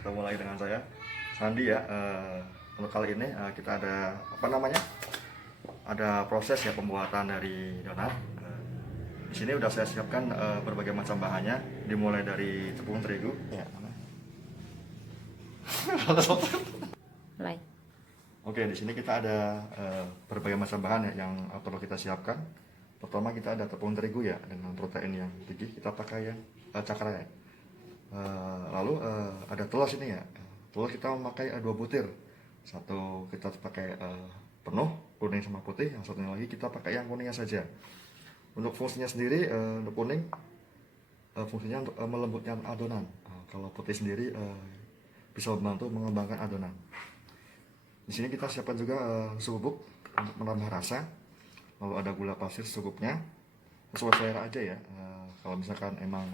Ketemu lagi dengan saya Sandi ya. Untuk kali ini kita ada apa namanya? Ada proses ya pembuatan dari donat. Di sini udah saya siapkan berbagai macam bahannya, dimulai dari tepung terigu. Ya, mana? Mulai. Oke, di sini kita ada berbagai macam bahan ya yang perlu kita siapkan. Pertama kita ada tepung terigu ya dengan protein yang tinggi. Kita pakai yang cakra ya. Lalu ada telur sini ya. Telur kita memakai 2 butir. Satu kita pakai penuh kuning sama putih. Yang satunya lagi kita pakai yang kuningnya saja. Untuk fungsinya sendiri untuk kuning fungsinya untuk melembutkan adonan. Kalau putih sendiri bisa membantu mengembangkan adonan. Di sini kita siapkan juga susu bubuk untuk menambah rasa. Lalu ada gula pasir secukupnya. Sesuai selera aja ya. Kalau misalkan emang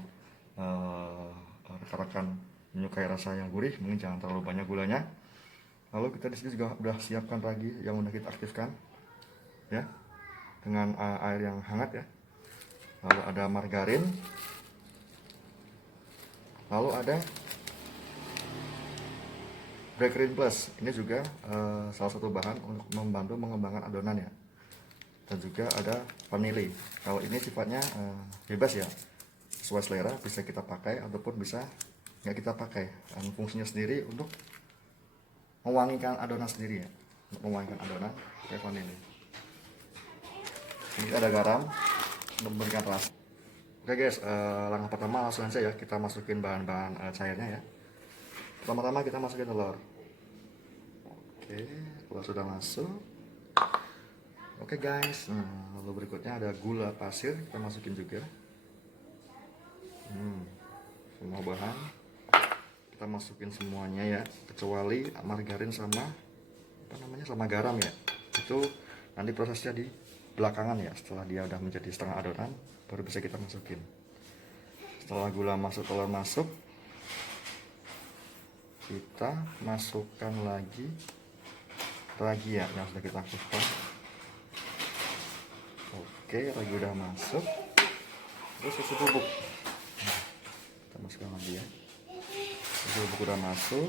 rekan-rekan menyukai rasa yang gurih, mungkin jangan terlalu banyak gulanya. Lalu kita di sini juga udah siapkan ragi yang udah kita aktifkan, ya, dengan air yang hangat ya. Lalu ada margarin, lalu ada Breakrin Plus. Ini juga salah satu bahan untuk membantu mengembangkan adonan ya. Dan juga ada vanili. Kalau ini sifatnya bebas ya, sesuai selera, bisa kita pakai ataupun bisa nggak kita pakai. Fungsinya sendiri untuk mewangikan adonan sendiri ya, untuk mewangikan adonan pakai vanili. Ini ada garam untuk memberikan rasa. Oke guys, langkah pertama langsung aja ya, kita masukin bahan-bahan cairnya ya. Pertama-tama kita masukin telur. Oke, telur sudah masuk. Oke guys, lalu berikutnya ada gula pasir, kita masukin juga. Semua bahan kita masukin semuanya ya, kecuali margarin sama apa namanya, sama garam ya. Itu nanti prosesnya di belakangan ya, setelah dia udah menjadi setengah adonan baru bisa kita masukin. Setelah gula masuk, telur masuk, kita masukkan lagi ragi ya yang sudah kita aktifkan. Oke, ragi udah masuk. Terus susu bubuk kita masukkan lagi ya. Susu bubuk udah masuk.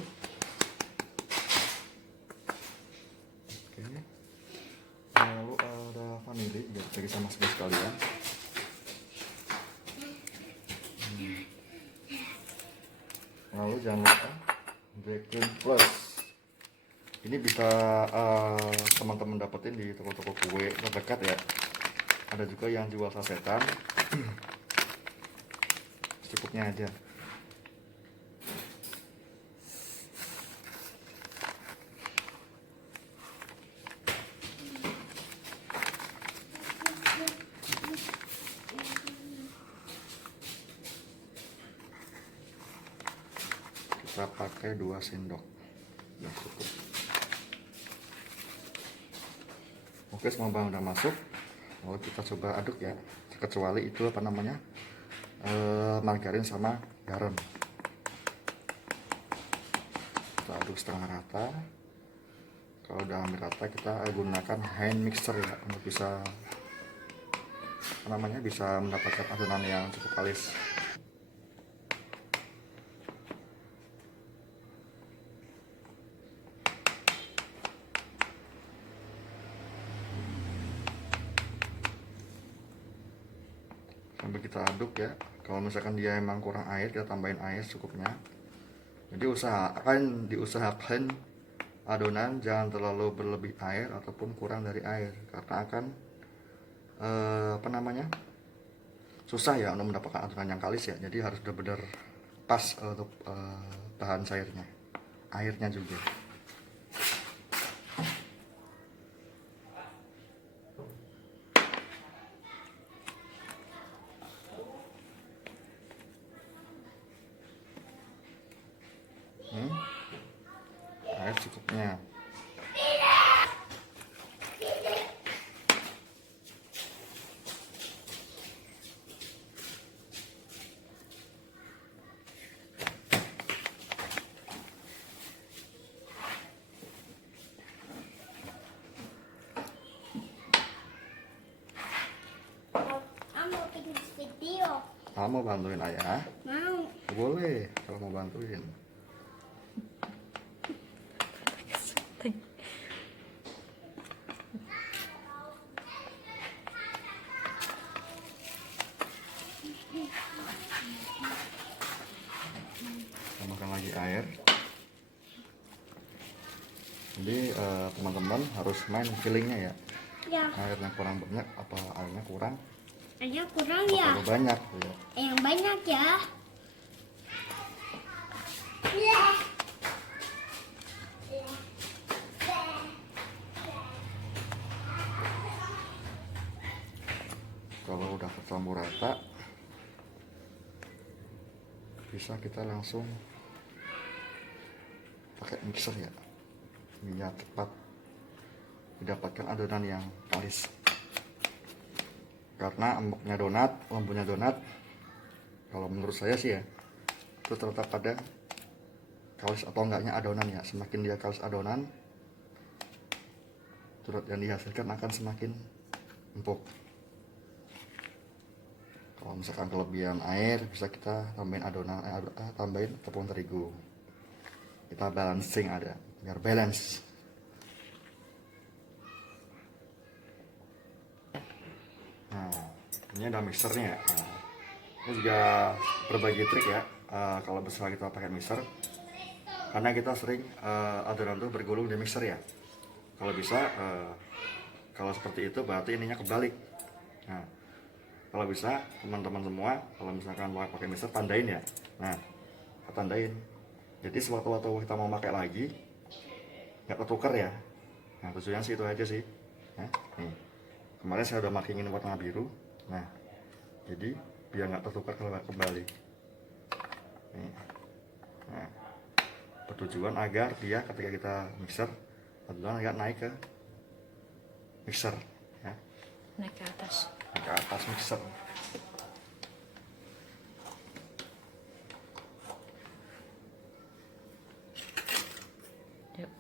Oke, lalu ada vanili juga kita masukin sekalian. Lalu jangan lupa Breakrin Plus. Ini bisa teman-teman dapetin di toko-toko kue terdekat ya. Ada juga yang jual sasetan. Secukupnya aja. Kita pakai 2 sendok. Udah cukup. Oke, semua bahan udah masuk. Lalu kita coba aduk ya, kecuali itu apa namanya, margarin sama garam. Kita aduk setengah rata. Kalau udah hampir rata, kita gunakan hand mixer ya, untuk bisa apa namanya, bisa mendapatkan adonan yang cukup halus. Sampai kita aduk ya. Kalau misalkan dia emang kurang air, kita tambahin air secukupnya. Jadi diusahakan adonan jangan terlalu berlebih air ataupun kurang dari air, karena akan apa namanya, susah ya untuk mendapatkan adonan yang kalis ya. Jadi harus benar-benar pas untuk bahan cairnya, airnya juga. Air cukupnya. Mau bikin video. Kamu bantuin ayah? Mau. Boleh kalau mau bantuin. Tambahkan lagi air. Jadi teman-teman harus main feelingnya ya. Ya, Airnya kurang banyak apa airnya kurang hanya kurang apa ya. terlalu banyak ya. Yang banyak ya. Kalau udah tercampur rata, bisa kita langsung pakai mixer ya, biar cepat didapatkan adonan yang kalis. Karena empuknya donat, lembutnya donat, kalau menurut saya sih ya, itu terletak pada kalis atau enggaknya adonan ya. Semakin dia kalis adonan, donat yang dihasilkan akan semakin empuk. Kalau misalkan kelebihan air, bisa kita tambahin adonan, tambahin tepung terigu. Kita balancing ada, biar balance. Nah, ini ada mixernya. Nah, ini juga berbagi trik ya. Kalau misalnya kita pakai mixer, karena kita sering adonan itu bergulung di mixer ya. Kalau bisa, kalau seperti itu berarti ininya kebalik. Nah, kalau bisa teman-teman semua, kalau misalkan mau pakai mixer, tandain ya. Nah, tandain. Jadi sewaktu-waktu kita mau pakai lagi, nggak tertukar ya. Nah, tujuannya sih itu aja sih. Nah, nih. Kemarin saya udah markingin warna biru. Nah, jadi biar nggak tertukar kalau kembali. Nih. Nah, bertujuan agar dia ketika kita mixer, adonan nggak naik ke mixer. Ya. Naik ke atas. Ke atas mixer. Yuk.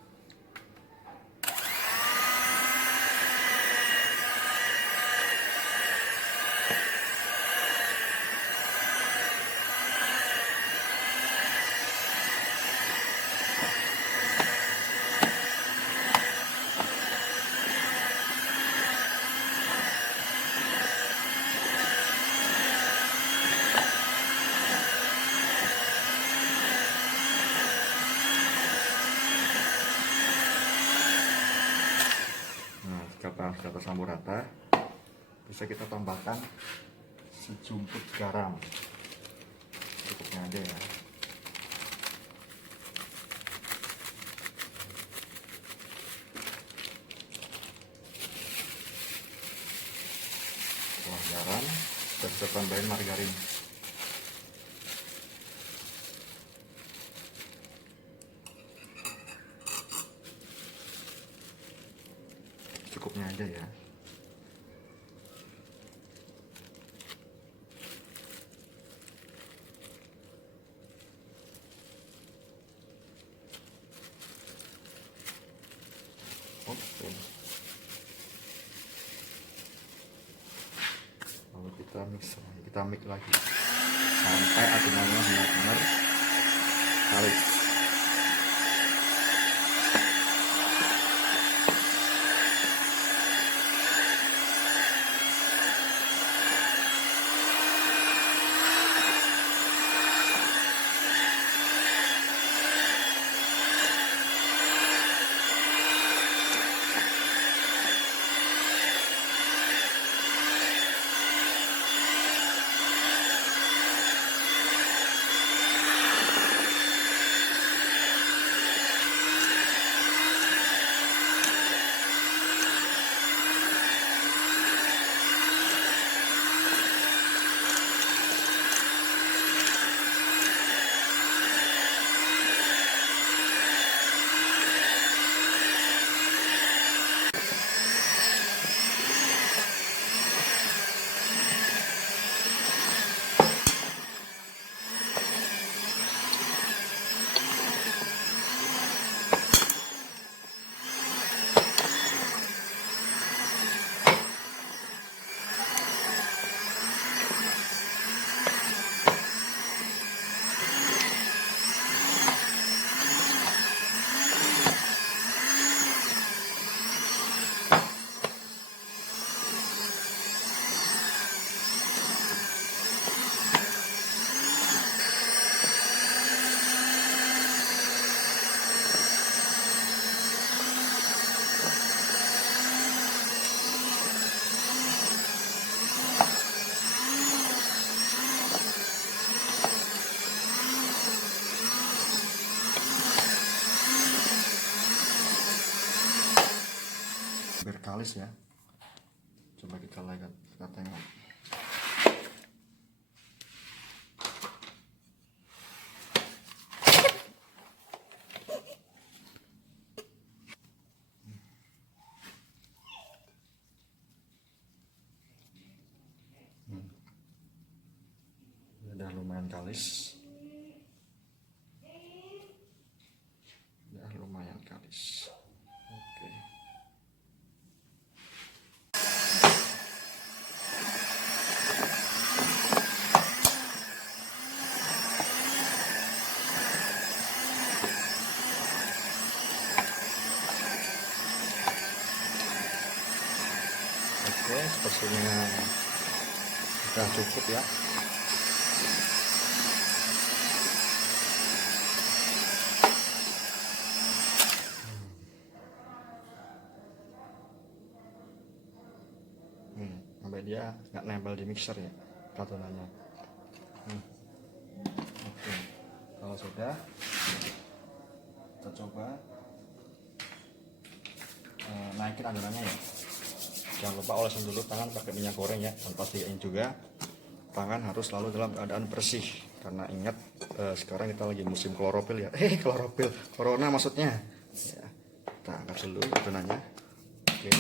Nah, sekarang sudah tercampur rata, bisa kita tambahkan sejumput garam. Cukupnya aja ya. Setelah garam, kita bisa tambahin margarin. Cukupnya aja ya. Oke. Lalu kita mix lagi sampai adonannya benar-benar kalis. kalis ya. Coba kita lihat, kita tengok. Udah lumayan kalis. Udah lumayan kalis. Oke. Oke, sepertinya sudah cukup ya. Sampai dia nggak nempel di mixer ya adonannya. Oke, kalau sudah kita coba naikin adonannya ya. Jangan lupa olesin dulu tangan pakai minyak goreng ya, dan pastiin juga tangan harus selalu dalam keadaan bersih, karena ingat sekarang kita lagi musim klorofil ya. Klorofil, corona maksudnya ya. Kita angkat dulu adonannya. Oke,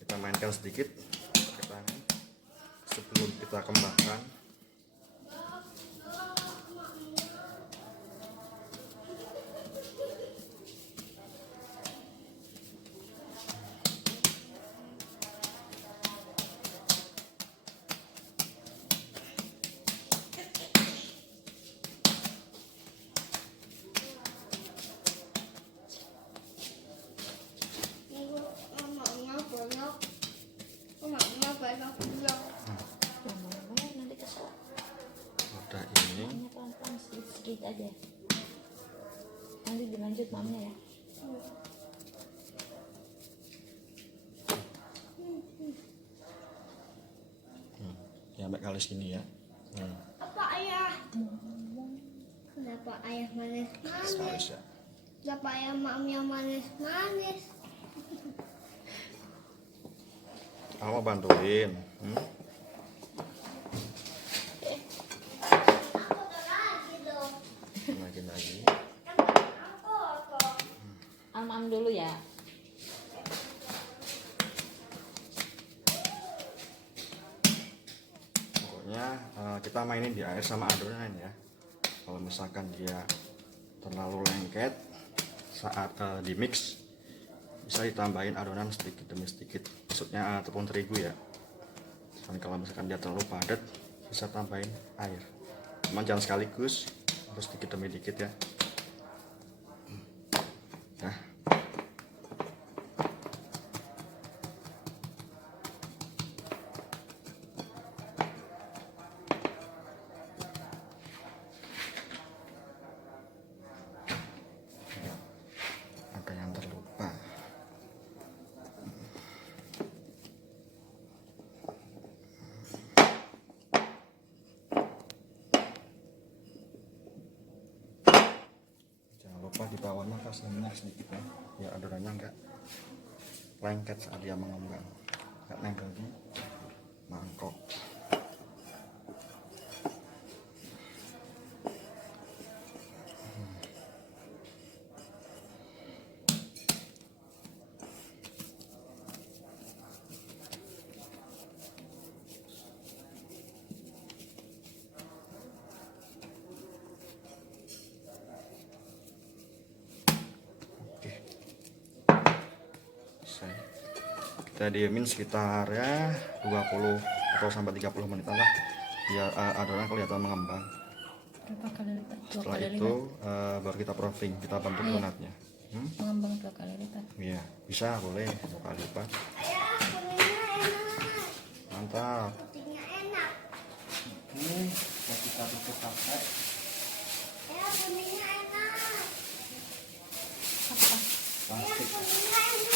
kita mainkan sedikit pakai tangan sebelum kita kembangkan. Udah ini. Ini pelan-pelan sedikit aja. Nanti dilanjut mamnya ya. Ya sampai kalis gini ya. Apa ayah? Kenapa ayah manis-manis? Kalis ya. Kenapa ayah mamnya manis-manis? Kamu bantuin. Aku lagi dong. Naikin lagi. Aku. Am dulu ya. Pokoknya kita mainin di air sama adonan ya. Kalau misalkan dia terlalu lengket saat di mix, bisa ditambahin adonan sedikit demi sedikit, maksudnya tepung terigu ya. Dan kalau misalkan dia terlalu padat, bisa tambahin air, cuman jangan sekaligus, harus sedikit demi sedikit ya. Nah, ada yang terlupa. Jangan lupa di bawahnya kasih minyak sedikit ya, biar adonannya enggak lengket saat dia mengembang, enggak nempel di mangkok. Kita diemin sekitar ya 20 atau sampai 30 menit lah, biar adonan kelihatan mengembang. Berapa kali lipat? Setelah itu baru kita proofing, kita bentuk donatnya. Mengembang 2 kali lipat. Iya, bisa, boleh 2 kali lipat. Ayah, kuningnya enak. Mantap. Kuningnya enak. Ini kita tutup pakai Ayah, kuningnya enak. Ayah, plastik. kuningnya enak.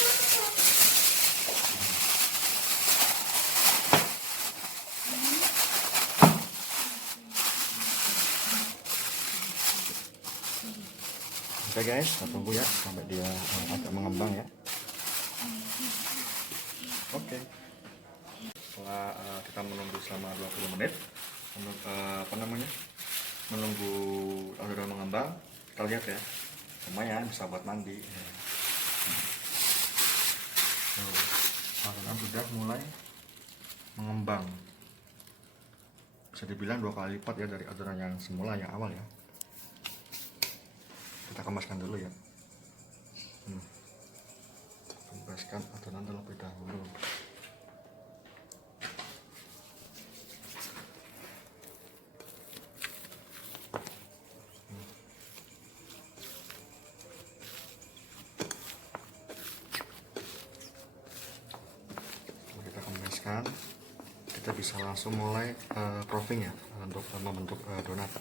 Oke guys, kita tunggu ya sampai dia agak mengembang ya. kita menunggu selama 20 menit untuk menunggu adonan mengembang. Kita lihat ya, lumayan bisa buat mandi. Adonan sudah mulai mengembang, bisa dibilang 2 kali lipat ya dari adonan yang semula, yang awal ya. Kita kemaskan dulu ya. Kemaskan adonan terlebih dahulu. Kita kemaskan, kita bisa langsung mulai proofing ya untuk membentuk donat.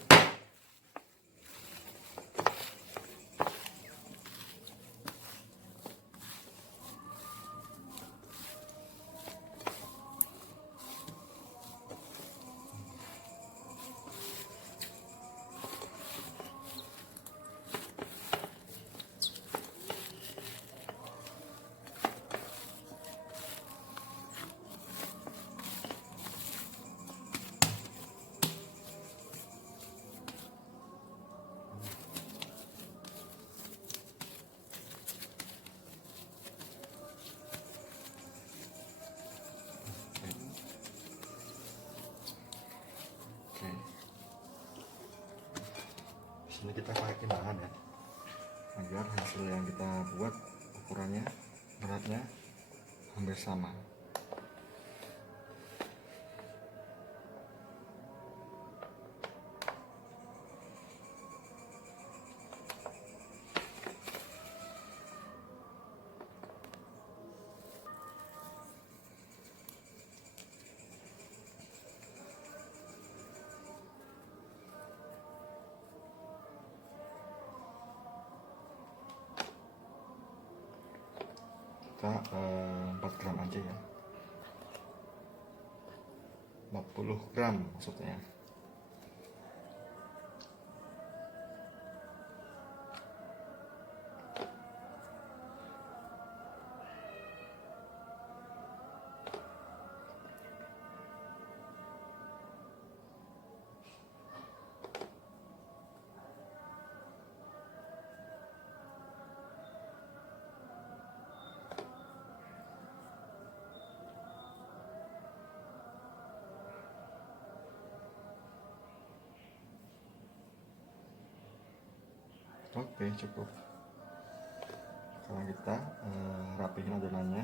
Oke. Sini kita pakai timbangan ya, agar hasil yang kita buat ukurannya, beratnya hampir sama. Kita 4 gram aja ya, 40 gram maksudnya. Oke, cukup. Sekarang kita rapihin adonannya.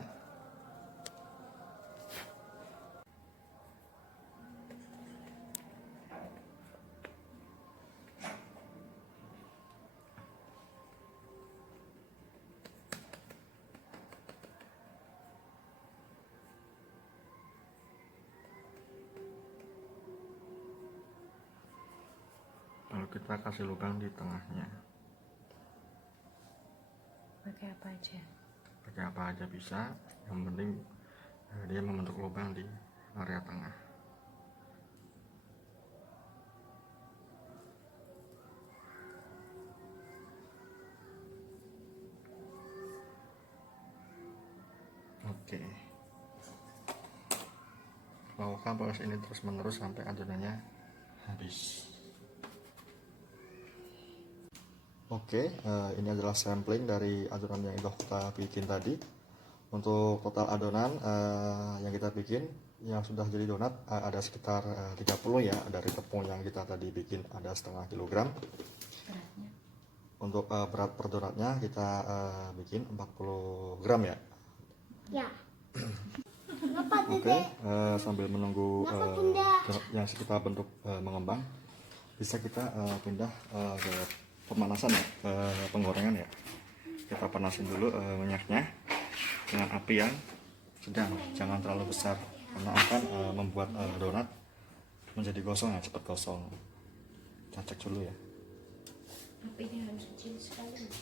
Lalu kita kasih lubang di tengahnya. Pakai apa aja? Pakai apa aja bisa, yang penting dia membentuk lubang di area tengah. Oke, lakukan proses ini terus menerus sampai adonannya habis. Oke, ini adalah sampling dari adonan yang sudah kita bikin tadi. Untuk total adonan yang kita bikin yang sudah jadi donat ada sekitar 30 ya. Dari tepung yang kita tadi bikin ada setengah kilogram. Beratnya? Untuk berat per donatnya kita bikin 40 gram ya. Ya. Kenapa Oke, Dede? sambil menunggu Kenapa pindah? donat yang kita bentuk mengembang, bisa kita pindah ke pemanasan ya, penggorengan ya. Kita panasin dulu minyaknya dengan api yang sedang, jangan terlalu besar karena akan membuat donat menjadi gosong ya, cepat gosong. Kita cek dulu ya. Apinya harus kecil sekali.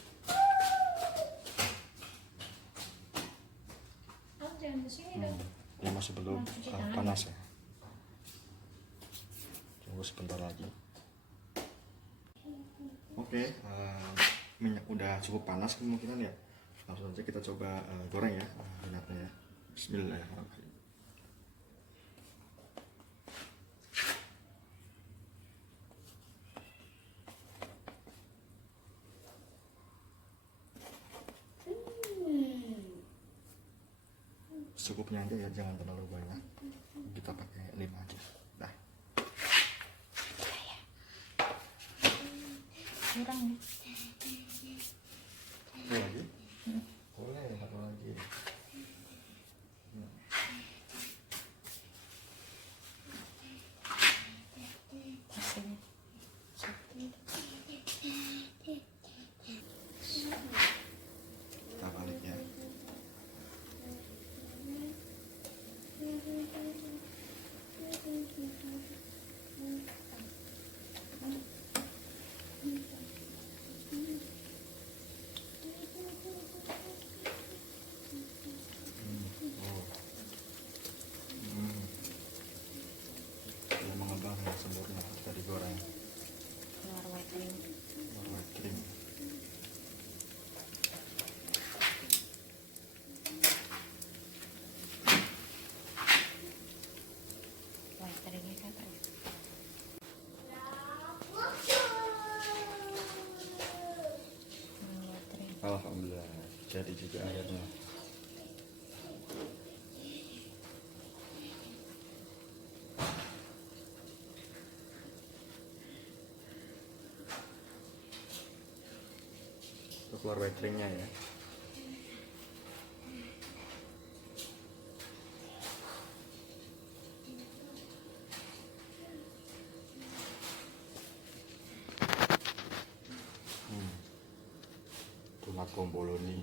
Oh, jangan kesini dong. Dia masih belum panas ya. Tunggu sebentar lagi. Oke, minyak udah cukup panas kemungkinan ya. Langsung saja kita coba goreng ya donatnya ya. Bismillahirrahmanirrahim. secukupnya aja ya, jangan terlalu banyak. Kita pakai 5 aja. Dah. Kurang ya. Satu lagi? Boleh, satu lagi. Hasilnya. Kita balik ya. Oh. Dia mengembang dengan sempurna kita digoreng. Keluar white ring. White cream. White ringnya kan ya. White ring. Alhamdulillah, jadi juga akhirnya. Itu keluar white ringnya ya. Donat bomboloni.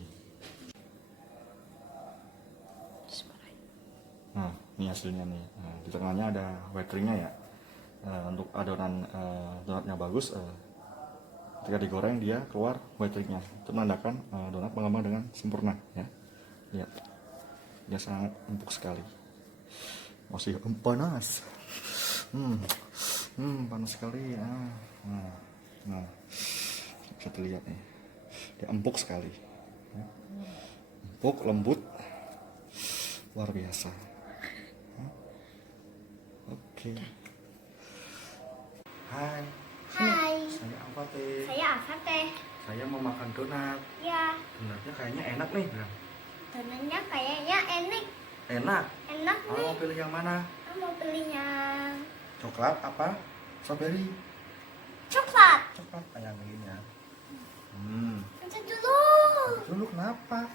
Nah, ini hasilnya nih. Nah, di tengahnya ada white ringnya ya. Untuk adonan donatnya bagus, ketika digoreng dia keluar white ringnya. Itu menandakan donat mengembang dengan sempurna ya. Lihat, dia sangat empuk sekali. Masih panas. Panas sekali. Nah, bisa terlihat nih. Dia empuk sekali. Ya. Empuk, lembut, luar biasa. Oke. Hai, Hai. saya apa teh? Saya apa teh? Saya mau makan donat. Ya, Donatnya kayaknya enak nih. Nah, donatnya kayaknya enak. enak. Enak Kamu nih. mau pilih yang mana? Aku mau pilih yang Coklat apa? Strawberry? coklat. Coklat kayak begini ya. Nanti dulu. Dulu kenapa?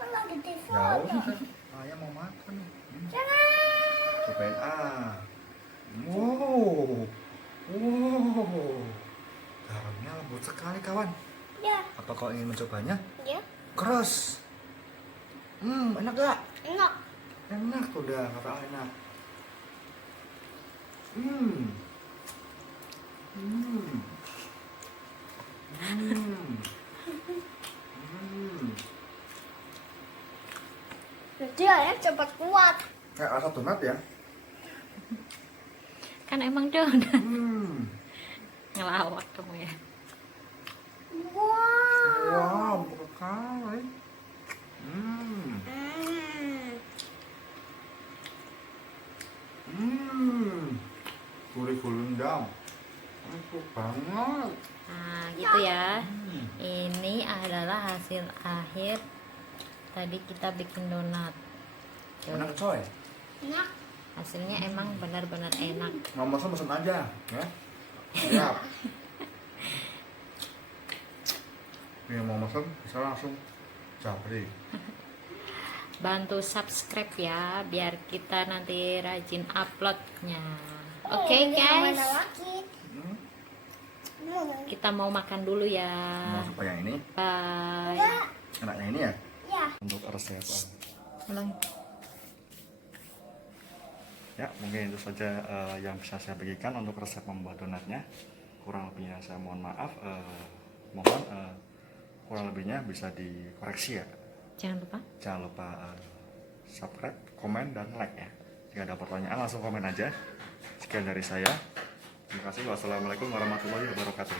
Kan lagi di Ya foto. udah, saya mau makan. Jangan. Cobain Wow. Wow. Garamnya lembut sekali kawan. Ya, Apa kau ingin mencobanya? ya. Keras. Enak gak? Enak. Enak tuh udah, kata enak. Jadi ayah cepat kuat. Kayak rasa donat ya. Kan emang donat. Hmm. Ngelawak kamu ya. Wow. Wow, empuk sekali. Gurih-gurindam. Empuk banget. Nah, gitu ya. Ini adalah hasil akhir tadi kita bikin donat. Tuh, Enak coy. Enak. hasilnya emang benar-benar enak. Mau pesen aja ya. Siap. Yang mau pesen bisa langsung japri. Bantu subscribe ya biar kita nanti rajin uploadnya. Oke guys, kita mau makan dulu ya. Mau supaya ini Bye. enaknya ini ya. Ya. Untuk resep. Ulang. Ya, mungkin itu saja yang bisa saya bagikan untuk resep membuat donatnya. Kurang lebihnya saya mohon maaf. Mohon kurang lebihnya bisa dikoreksi ya. Jangan lupa Subscribe, komen, dan like ya. Jika ada pertanyaan langsung komen aja. Sekian dari saya. Terima kasih. Wassalamualaikum warahmatullahi wabarakatuh.